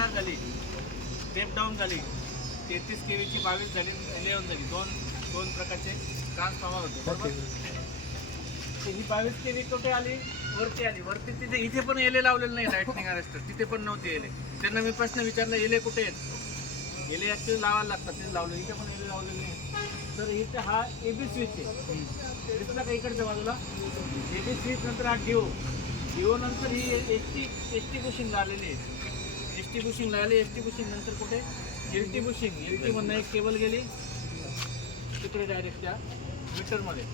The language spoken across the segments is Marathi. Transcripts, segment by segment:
तयार झाली, स्टेप डाऊन झाली, 33 kV ची 22 झाली, 11 झाली, दोन प्रकारचे ट्रान्सफॉर्मर होते बरोबर. ही 22 kV कुठे आली, वरती तिथे इथे पण एले लावलेले नाही लाईटनिंग अरेस्टर, तिथे पण नव्हते एले. त्यांना मी प्रश्न विचारला एले कुठे आहेत, एले ऍक्च्युअली लावायला लागतात, ते लावले, इथे पण एले लावलेले नाही. तर इथे हा एबी स्विच आहे, दिसला का इकडच्या बाजूला एबी स्विच, नंतर हा डिओ नंतर ही एस टी बुशिंग आलेली आहे, एस टी बुशिंग लागली, एस टी बुशिंग नंतर कुठे L T bushing, L T मधनं एक केबल गेली तिकडे डायरेक्ट त्या मीटरमध्ये,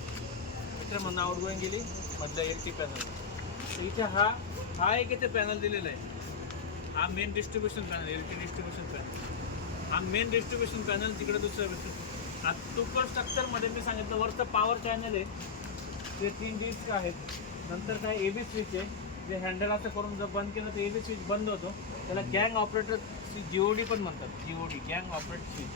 मीटरमधनं आउटगोईंग गेली मधल्या एल टी पॅनल. इथे हा एक इथे पॅनल दिलेला आहे, हा main distribution panel, L T distribution panel, हा मेन डिस्ट्रीब्युशन पॅनल. तिकडे दुसरं सुपर स्ट्रक्चरमध्ये मी सांगितलं वरचं पॉवर चॅनल आहे, ते 3 डिस्क आहेत. नंतर काय एबी स्विच आहे, जे हँडल असं करून जर बंद केलं तर एबी स्विच बंद होतो, त्याला गँग ऑपरेटर जीओडी पण म्हणतात, जीओडी गँग ऑपरेटर स्विच.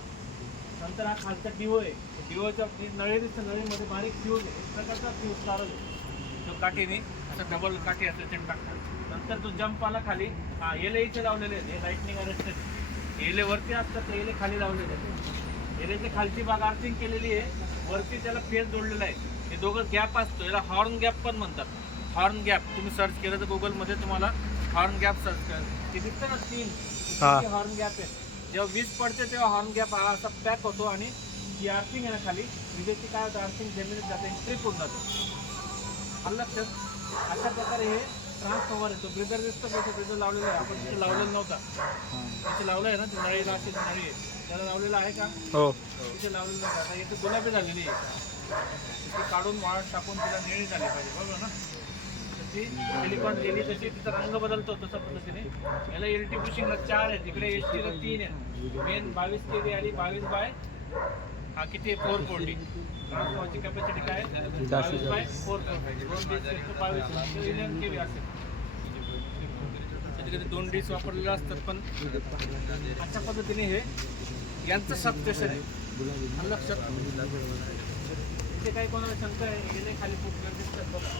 नंतर हा खालचा डिओ आहे, डिओच्या नळी दिसतं, नळीमध्ये बारीक फ्यूज आहे, एक प्रकारचा फ्यूज कारल आहे, तो काठीने असं डबल काठी असं ते टाकतात. नंतर तो जंप आला खाली, हा एले इथे लावलेले आहेत, हे लाईटनिंग अरेस्टेड एले वरती असतात, ते एले खाली लावलेले आहेत. एलेची खालची बाग आर्थिंग केलेली आहे, वरती त्याला फेस जोडलेला आहे. हे दोघं गॅप असतो, याला हॉर्न गॅप पण म्हणतात. हॉर्न गॅप तुम्ही सर्च केलं तर गुगलमध्ये तुम्हाला हॉर्न गॅप सर्च करा, ते दिसतं ना 3 हॉर्न गॅप आहे. जेव्हा वीज पडते तेव्हा हॉर्न गॅप हा असा पॅक होतो आणि ही आर्थिंग आहे ना खाली विजेची काय होतं, आर्थिंग जमिनीत जाते, ट्रिप होऊन जातो. आलं लक्षात. अशा प्रकारे हे ट्रान्सफॉर्मर आहे. तो ब्रिदर दिसतो कसं तिथं लावलेलं आहे, आपण तिथे लावलेला नव्हता, तिथे लावलं आहे ना, ती नळीला अशी नळी आहे त्याला लावलेलं आहे का, हो तिथे लावलेलं आहे. आता इथे गुलाबी झालेली आहे, तिथे काढून वाळत टाकून तिला निळी झाली पाहिजे बरोबर ना. तर ती सिलिकॉन गेली तशी तिचा रंग बदलतो तशा पद्धतीने. याला एल टी बुशिंगला 4 आहे, तिकडे एस टीला 3 आहे. मेन 22 kV आली, 22 बाय हा किती 440. ट्रान्सफॉर्मरची कॅपॅसिटी काय 22 बाय 440, 11 kV असेल. कधी 2 डिश वापरलेले असतात, पण अशा पद्धतीने हे यांचं सबस्टेशन आहे लक्षात. इथे काही कोणाला शंका आहे, गेले खाली खूप दिसतात बघा.